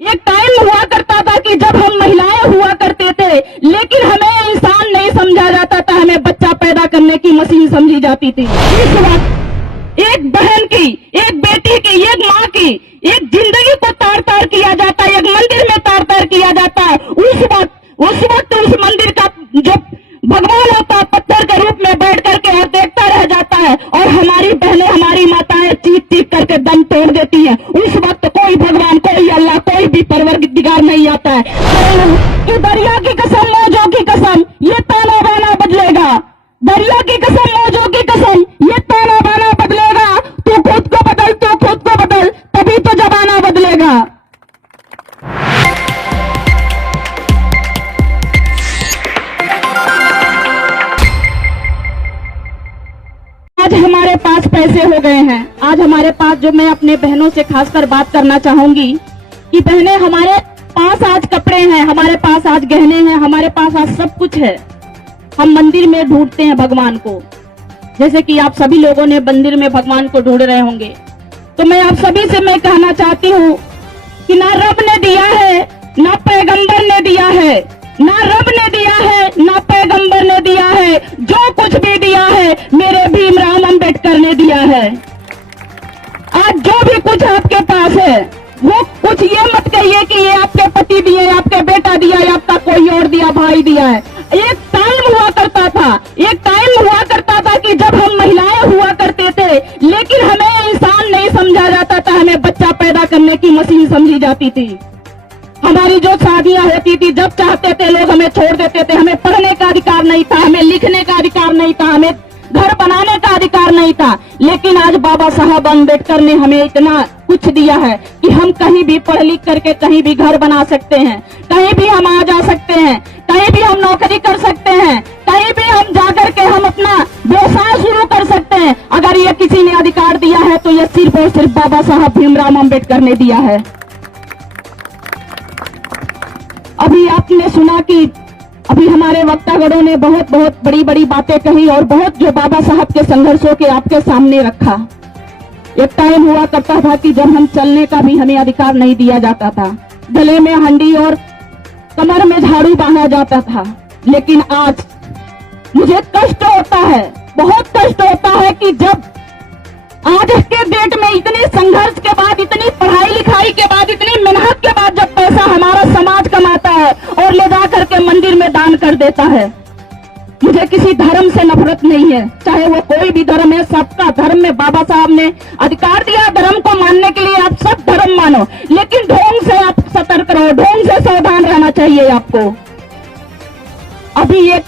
एक टाइम हुआ करता था कि जब हम महिलाएं हुआ करते थे, लेकिन हमें इंसान नहीं समझा जाता था, हमें बच्चा पैदा करने की मशीन समझी जाती थी। इस वक्त एक बहन की, एक बेटी की, एक माँ की, एक जिंदगी को तार तार किया जाता है, एक मंदिर में तार तार किया जाता है। उस वक्त उस मंदिर का जो भगवान होता है पत्थर के रूप में बैठ करके और देखता रह जाता है, और हमारी बहनें, हमारी माताएं चीख चीख करके दम तोड़ देती हैं। उस वक्त कोई भगवान, कोई अल्लाह, कोई भी परवरदिगार नहीं आता है कि दरिया की कसम, मौजों की कसम, ये ताना बाना बदलेगा। दरिया की कसम, मौजों की कसम, ये ताना बाना बदलेगा। तू खुद को बदल, तू खुद को बदल, तभी तो जमाना बदलेगा। आज हमारे पास पैसे हो गए हैं, आज हमारे पास, जो मैं अपने बहनों से खासकर बात करना चाहूंगी कि बहनें, हमारे पास आज कपड़े हैं, हमारे पास आज गहने हैं, हमारे पास आज सब कुछ है। हम मंदिर में ढूंढते हैं भगवान को, जैसे कि आप सभी लोगों ने मंदिर में भगवान को ढूंढ रहे होंगे। तो मैं आप सभी से मैं कहना चाहती हूँ कि ना रब ने दिया है, ना पैगंबर ने दिया है, ना रब ने दिया है, ना पैगंबर ने दिया है। जो कुछ भी दिया है मेरे भीमराव अंबेडकर ने दिया है। आज जो भी कुछ आपके पास है, वो कुछ ये मत कहिए कि ये आपके पति दिए, आपके बेटा दिया, या आपका कोई और दिया, भाई दिया है। एक टाइम हुआ करता था, एक टाइम हुआ करता था कि जब हम महिलाएं हुआ करते थे, लेकिन हमें इंसान नहीं समझा जाता था, हमें बच्चा पैदा करने की मशीन समझी जाती थी। हमारी जो शादियां होती थी, जब चाहते थे लोग हमें छोड़ देते थे। हमें पढ़ने का अधिकार नहीं था, हमें लिखने का अधिकार नहीं था, हमें घर बनाने का अधिकार नहीं था। लेकिन आज बाबा साहब अम्बेडकर ने हमें इतना कुछ दिया है कि हम कहीं भी पढ़ लिख करके कहीं भी घर बना सकते हैं, कहीं भी हम आ जा सकते हैं, कहीं भी हम नौकरी कर सकते हैं, कहीं भी हम जाकर के हम अपना व्यवसाय शुरू कर सकते हैं। अगर ये किसी ने अधिकार दिया है तो ये सिर्फ और सिर्फ बाबा साहब भीमराव अम्बेडकर ने दिया है। अभी आपने सुना कि अभी हमारे वक्तागणों ने बहुत बहुत बड़ी बड़ी बातें कही और बहुत जो बाबा साहब के संघर्षों के आपके सामने रखा। एक टाइम हुआ करता था कि जब हम चलने का भी हमें अधिकार नहीं दिया जाता था, गले में हंडी और कमर में झाड़ू बांधा जाता था। लेकिन आज मुझे कष्ट होता है, बहुत कष्ट होता है कि जब आज के डेट में इतने संघर्ष के बाद, इतनी पढ़ाई लिखाई के बाद, इतनी मेहनत के बाद जब पैसा हमारा समाज कमाता है और ले जा करके मंदिर में दान कर देता है। मुझे किसी धर्म से नफरत नहीं है, चाहे वो कोई भी धर्म है, सबका धर्म में बाबा साहब ने अधिकार दिया। धर्म को मानने के लिए आप सब धर्म मानो, लेकिन ढोंग से आप सतर्क रहो, ढोंग से सावधान रहना चाहिए आपको। अभी एक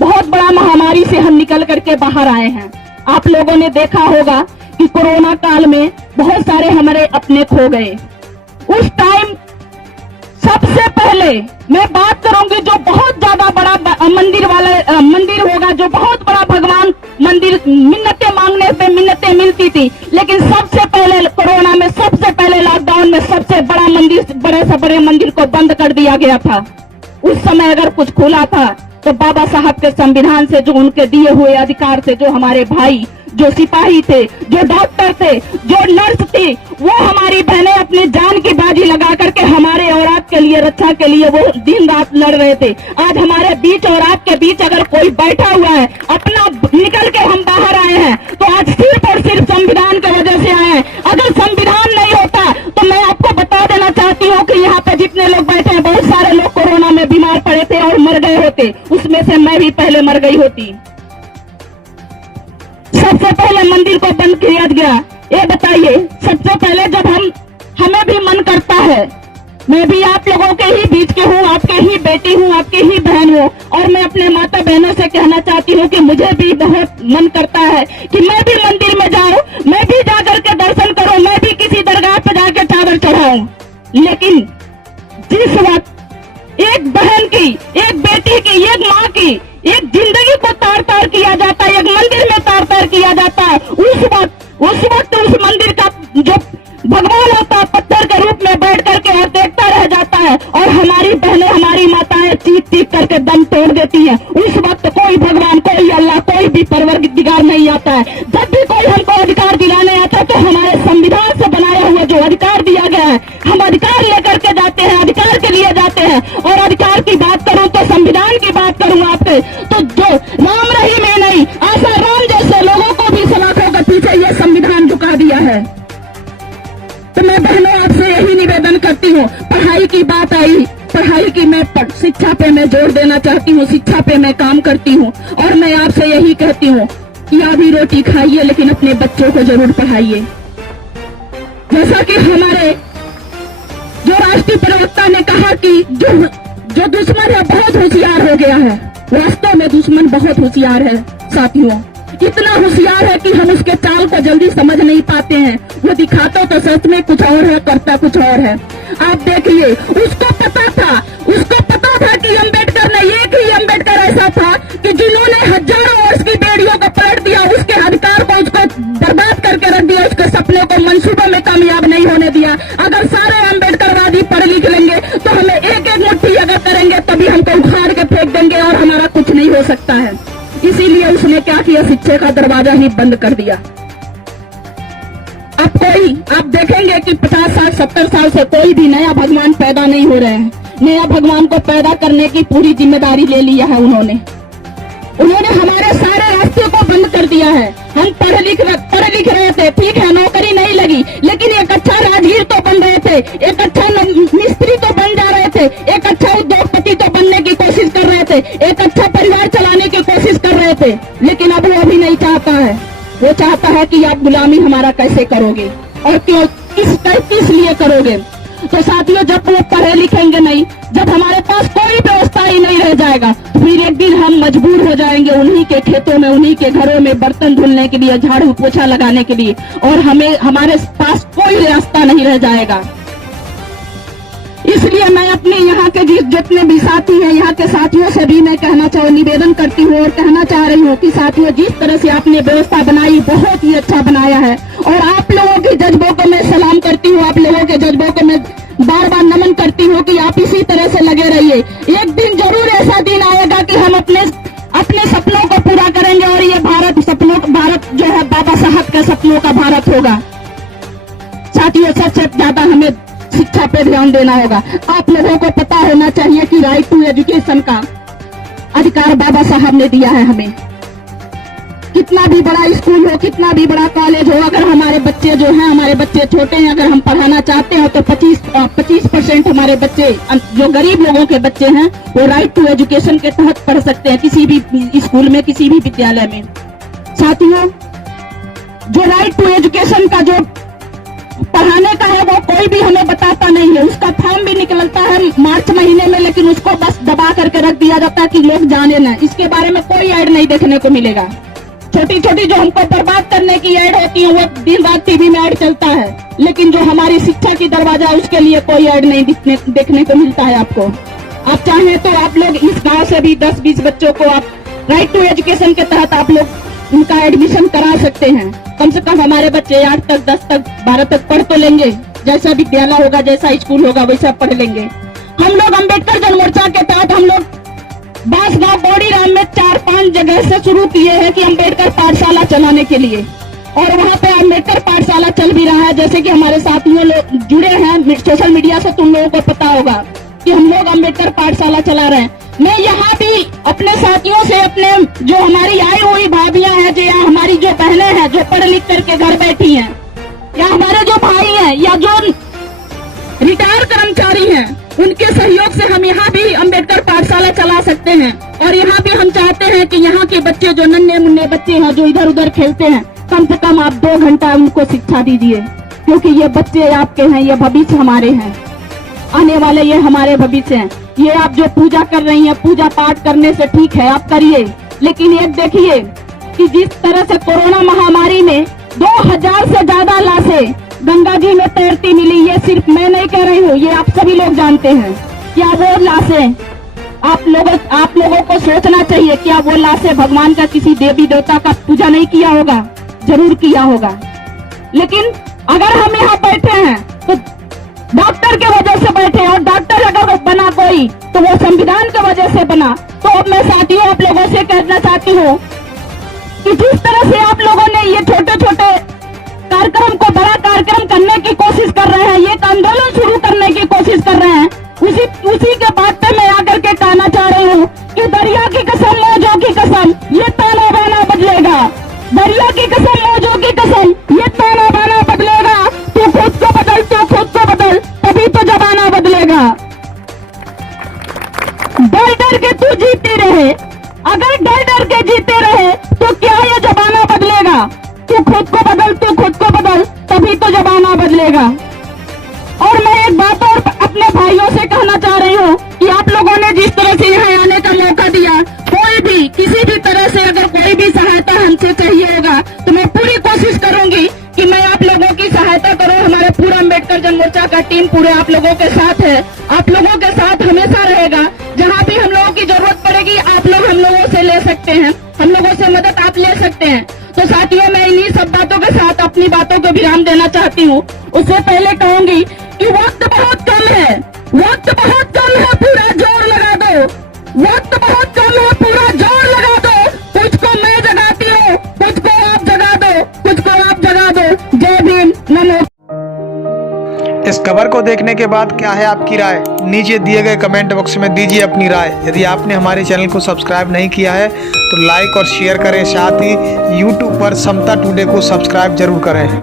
बहुत बड़ा महामारी से हम निकल करके बाहर आए हैं। आप लोगों ने देखा होगा कि कोरोना काल में बहुत सारे हमारे अपने खो गए। उस टाइम सबसे पहले मैं बात करूंगी जो बहुत ज्यादा बड़ा मंदिर होगा, जो बहुत बड़ा भगवान मंदिर, मिन्नतें मांगने पे मिन्नतें मिलती थी। लेकिन सबसे पहले कोरोना में, सबसे पहले लॉकडाउन में सबसे बड़ा मंदिर, बड़े से बड़े मंदिर को बंद कर दिया गया था। उस समय अगर कुछ खुला था तो बाबा साहब के संविधान से, जो उनके दिए हुए अधिकार से, जो हमारे भाई, जो सिपाही थे, जो डॉक्टर थे, जो नर्स थी, वो हमारी बहनें अपनी जान की बाजी लगा करके हमारे और आपके लिए, रक्षा के लिए वो दिन रात लड़ रहे थे। आज हमारे बीच और आपके बीच अगर कोई बैठा हुआ है, अपना निकल के हम बाहर आए हैं, तो आज सिर्फ और सिर्फ संविधान की वजह से आए हैं। अगर संविधान नहीं होता तो मैं आपको बता देना चाहती हूँ कि यहाँ पे जितने लोग बैठे हैं, बहुत सारे लोग कोरोना में बीमार पड़े थे और मर गए होते। उसमें से मैं भी पहले मर गई होती। सबसे पहले मंदिर को बंद किया गया। ये बताइए, सबसे पहले जब हमें भी मन करता है, मैं भी आप लोगों के ही बीच के हूँ, आपके ही बेटी हूँ, आपके ही बहन हूँ, और मैं अपने माता बहनों से कहना चाहती हूँ कि मुझे भी बहुत मन करता है कि मैं भी मंदिर में जाऊँ, मैं भी जाकर के दर्शन करूँ, मैं भी किसी दरगाह पर जाकर चावल चढ़ाऊं। लेकिन जिस वक्त एक बहन की, एक बेटी की, एक माँ की, एक जिंदगी को तार तार किया जाता है, एक मंदिर में तार तार किया जाता है, उस वक्त उस मंदिर का जो भगवान होता है पत्थर के रूप में बैठ करके और देखता रह जाता है, और हमारी बहनें, हमारी माताएं चीख चीख करके दम तोड़ देती हैं। उस वक्त कोई भगवान, कोई अल्लाह, कोई भी परवरदिगार नहीं आता है। जब भी कोई हमको अधिकार दिलाने आता है तो हमारे संविधान से बनाया हुआ जो अधिकार दिया गया है, हम अधिकार लेकर के जाते है। और अधिकार की बात करूं तो संविधान की बात करूं आपसे, तो जो राम रही मैं नहीं, आशा राम जैसे लोगों को भी सलाखों के पीछे ये संविधान झुका दिया है। तो मैं बहनों आपसे यही निवेदन करती हूँ, पढ़ाई की बात आई, पढ़ाई की मैं शिक्षा पे मैं जोर देना चाहती हूँ, शिक्षा पे मैं काम करती हूँ और मैं आपसे यही कहती हूँ कि आधी रोटी खाइए लेकिन अपने बच्चों को जरूर पढ़ाइए। जैसा कि हमारे जो राष्ट्रीय प्रवक्ता ने कहा कि जो दुश्मन है बहुत होशियार हो गया है। वास्तव में दुश्मन बहुत होशियार है साथियों, इतना होशियार है कि हम उसके चाल को जल्दी समझ नहीं पाते हैं। वो दिखाता तो सच में कुछ और है, करता कुछ और है। आप देखिए, उसको पता था कि अम्बेडकर ने, एक ही अम्बेडकर ऐसा था कि जिन्होंने हजारों वर्ष की बेड़ियों को पलट दिया, उसके अधिकार को उसको बर्बाद करके रख दिया, उसके सपनों को मंसूबों में कामयाब नहीं होने दिया। अगर सारे अम्बेडकरवादी पढ़ लिख लेंगे तो हमें एक एक मुट्ठी अगर करेंगे तभी हमको उखाड़ के फेंक देंगे और हमारा कुछ नहीं हो सकता है। इसीलिए उसने क्या किया, शिक्षा का दरवाजा ही बंद कर दिया। आप देखेंगे कि 50 साल 70 साल से कोई भी नया भगवान पैदा नहीं हो रहे हैं। नया भगवान को पैदा करने की पूरी जिम्मेदारी ले लिया है उन्होंने हमारे सारे रास्ते को बंद कर दिया है। हम पढ़ लिख रहे थे, ठीक है, नौकरी नहीं लगी, लेकिन एक अच्छा राजगीर तो बन रहे थे, एक अच्छा मिस्त्री तो बन जा रहे थे, एक अच्छा उद्योगपति तो बनने की कोशिश कर रहे थे, एक अच्छा परिवार चलाने की कोशिश कर रहे थे। लेकिन अब वो भी नहीं चाहता है। वो चाहता है कि आप गुलामी हमारा कैसे करोगे और क्यों, किस लिए करोगे। तो साथियों, जब वो पढ़े लिखेंगे नहीं, जब हमारे पास कोई व्यवस्था ही नहीं रह जाएगा, तो फिर एक दिन हम मजबूर हो जाएंगे उन्हीं के खेतों में, उन्हीं के घरों में बर्तन धुलने के लिए, झाड़ू पोछा लगाने के लिए, और हमारे पास कोई रास्ता नहीं रह जाएगा। इसलिए मैं अपने यहाँ के जितने भी साथी हैं, यहाँ के साथियों से भी मैं निवेदन करती हूँ और कहना चाह रही हूँ कि साथियों, जिस तरह से आपने व्यवस्था बनाई बहुत ही अच्छा बनाया है और आप लोगों के जज्बों को मैं सलाम करती हूँ, आप लोगों के जज्बों को मैं बार बार नमन करती हूँ कि आप इसी तरह से लगे रहिए। एक दिन जरूर ऐसा दिन आएगा कि हम अपने सपनों को पूरा करेंगे और ये भारत जो है बाबा साहब के सपनों का भारत होगा। साथियों, सबसे ज्यादा हमें शिक्षा पे ध्यान देना होगा। आप लोगों को पता होना चाहिए कि राइट टू एजुकेशन का अधिकार बाबा साहब ने दिया है हमें। कितना भी बड़ा स्कूल हो, कितना भी बड़ा कॉलेज हो, अगर हमारे बच्चे जो हैं, हमारे बच्चे छोटे हैं, अगर हम पढ़ाना चाहते हैं तो 25% हमारे बच्चे, जो गरीब लोगों के बच्चे हैं, वो राइट टू एजुकेशन के तहत पढ़ सकते हैं किसी भी स्कूल में, किसी भी विद्यालय में। साथियों, जो राइट टू एजुकेशन का जो पढ़ाने का है वो कोई भी हमें बताता नहीं है। उसका फॉर्म भी निकलता है मार्च महीने में, लेकिन उसको बस दबा करके रख दिया जाता है कि लोग जाने ना। इसके बारे में कोई ऐड नहीं देखने को मिलेगा। छोटी छोटी जो हमको बर्बाद करने की ऐड होती है वो दिन रात टीवी में ऐड चलता है, लेकिन जो हमारी शिक्षा की दरवाजा उसके लिए कोई ऐड नहीं देखने को मिलता है आपको। आप चाहें तो आप लोग इस गांव से भी 10-20 बच्चों को आप राइट टू एजुकेशन के तहत आप लोग उनका एडमिशन करा सकते हैं। कम से कम हमारे बच्चे 8 तक 10 तक 12 तक पढ़ तो लेंगे। जैसा विद्यालय होगा, जैसा स्कूल होगा, वैसा पढ़ लेंगे। हम लोग अम्बेडकर जन मोर्चा के तहत हम लोग बांसगांव बोडीराम में 4-5 जगह से शुरू किए हैं कि अम्बेडकर पाठशाला चलाने के लिए, और वहाँ पे अम्बेडकर पाठशाला चल भी रहा है। जैसे कि हमारे साथियों लोग जुड़े हैं सोशल मीडिया से, तुम लोगों को पता होगा कि हम लोग अम्बेडकर पाठशाला चला रहे हैं। मैं यहाँ भी अपने साथियों से, अपने जो हमारी आई हुई भाभियां हैं, जो या हमारी जो बहनें हैं जो पढ़ लिख करके घर बैठी हैं, या हमारे जो भाई हैं या जो रिटायर कर्मचारी हैं, उनके सहयोग से हम यहाँ भी अम्बेडकर पाठशाला चला सकते हैं। और यहाँ भी हम चाहते हैं कि यहाँ के बच्चे जो नन्हे मुन्ने बच्चे हैं जो इधर उधर खेलते हैं, कम से कम आप 2 घंटा उनको शिक्षा दीजिए, क्योंकि ये बच्चे आपके हैं, ये भविष्य हमारे हैं, आने वाले ये हमारे भविष्य हैं। ये आप जो पूजा कर रही हैं, पूजा पाठ करने से ठीक है, आप करिए, लेकिन ये देखिए कि जिस तरह से कोरोना महामारी में 2000 से ज्यादा लाशें गंगा जी में तैरती मिली, ये सिर्फ मैं नहीं कह रही हूँ, ये आप सभी लोग जानते हैं। क्या वो लाशें आप लोगों को सोचना चाहिए, क्या वो लाशें भगवान का किसी देवी देवता का पूजा नहीं किया होगा? जरूर किया होगा। लेकिन अगर हम यहाँ बैठे हैं तो डॉक्टर के वजह से बैठे, और डॉक्टर अगर बना कोई तो वो संविधान की वजह से बना। तो अब मैं साथियों आप लोगों से कहना चाहती हूँ कि जिस तरह से आप लोगों ने ये छोटे छोटे कार्यक्रम को बड़ा कार्यक्रम करने की कोशिश कर रहे हैं, ये आंदोलन शुरू करने की कोशिश कर रहे हैं, उसी के बाद बदलेगा। डर डर के तू जीते रहे, अगर डर डर के जीते रहे तो क्या ये जमाना बदलेगा। तू खुद को बदल, तभी तो जमाना बदलेगा। और मैं एक बात और अपने भाइयों से कहना चाह रही हूँ कि आप लोगों ने जिस तरह से यहाँ आने का मौका दिया, कोई भी किसी भी तरह से अगर कोई भी सहायता हमसे चाहिए होगा तो मैं पूरी कोशिश करूंगी कि मैं आप लोगों की सहायता करूं। हमारे पूरा अम्बेडकर जन मोर्चा का टीम पूरे आप लोगों के साथ है, आप लोगों के साथ हमेशा रहेगा। जहाँ भी हम लोगों की जरूरत पड़ेगी आप लोग हम लोगों से ले सकते हैं, हम लोगों से मदद आप ले सकते हैं। तो साथियों, मैं इन्हीं सब बातों के साथ अपनी बातों को विराम देना चाहती हूँ। उससे पहले कहूंगी कि वक्त बहुत कम है, वक्त बहुत कम है, पूरा जोर लगा दो। वक्त बहुत कम है, पूरा जोर लगा दो। कुछ को मैं जगाती हूँ, कुछ को आप जगा दो, कुछ को आप जगा दो। जय भीम, नमो। इस खबर को देखने के बाद क्या है आपकी राय, नीचे दिए गए कमेंट बॉक्स में दीजिए अपनी राय। यदि आपने हमारे चैनल को सब्सक्राइब नहीं किया है तो लाइक और शेयर करें, साथ ही यूट्यूब पर समता टुडे को सब्सक्राइब जरूर करें।